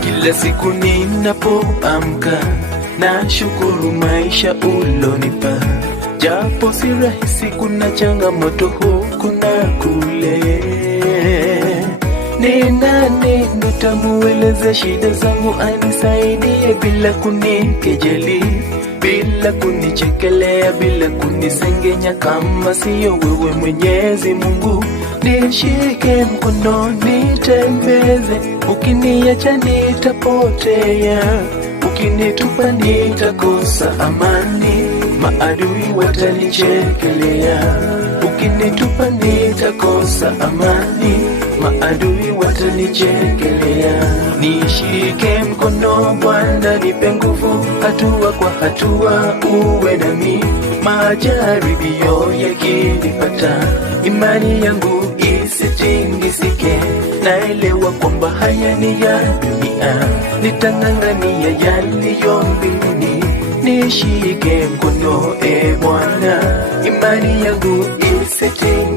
Kila siku ninapoamka na shukuru maisha ulonipa, japo si rahisi, kuna changamoto huku na kule. Ni nani nitamueleza shida zangu anisaidie, bila kunikejeli, bila kunichekelea, bila kunisengenya, kama siyo wewe Mwenyezi Mungu. Nishike mkono nitembeze, ukiniacha nitapotea, ukinitupa nitakosa amani, maadui watanichekelea. Ukinitupa nitakosa amani, maadui watanichekelea. Nishike mkono Bwana, nipe nguvu, hatua kwa hatua uwe nami. Majaribio yakinipata, imani yangu isitingisike. Naelewa kwamba haya ni ya dunia, nitang'ang'ania yaliyo mbinguni. Nishike mkono Bwana, imani yangu isitingisike.